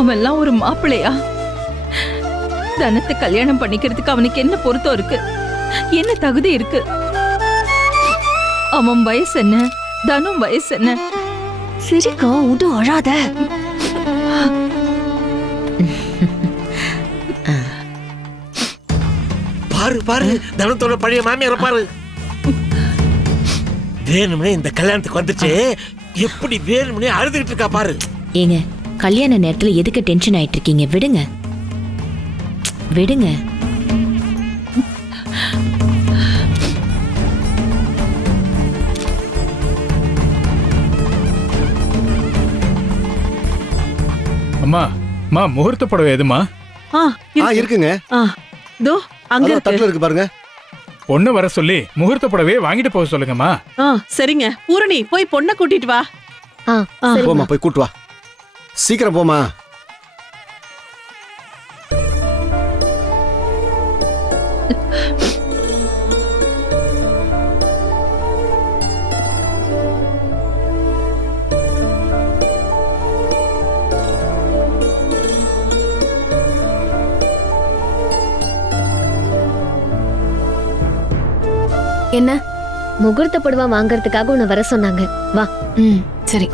அவன்லாம் ஒரு மாப்பிள்ளையா? தனத்தை கல்யாணம் பண்ணிக்கிறதுக்கு அவனுக்கு என்ன பொருத்தம் இருக்கு? என்ன தகுதி இருக்கு? அவன் வயசு என்ன? தனும் வயசு என்ன? சரிக்கா, விடு, அழாத. பாரு பாரு, தனத்தோட பழைய மாமியார பாரு. வேணும்னே இந்த கல்யாணத்துக்கு வந்துட்டு எப்படி வேணும்னே அழுதுகிட்டு இருக்கா பாரு. ஏங்க, கல்யாண நேரத்துல எதுக்கு டென்ஷன் ஆயிட்டு இருக்கீங்க? விடுங்க விடுங்க. அம்மா, அம்மா, முகூர்த்த புடவை எதுமா? இருக்குங்க. தோ அங்க தட்டுல இருக்கு பாருங்க. பொண்ணு வர சொல்லி முகூர்த்த புடவையை வாங்கிட்டு போக சொல்லுங்கம்மா. சரிங்க. பூரணி, போய் பொண்ணை கூட்டிட்டு வா. போமா, போய் கூட்டு வா. சீக்கிரம் போமா. என்ன முகூர்த்த புடவை வாங்கறதுக்காக உன்னை வர சொன்னாங்க. வா. சரி.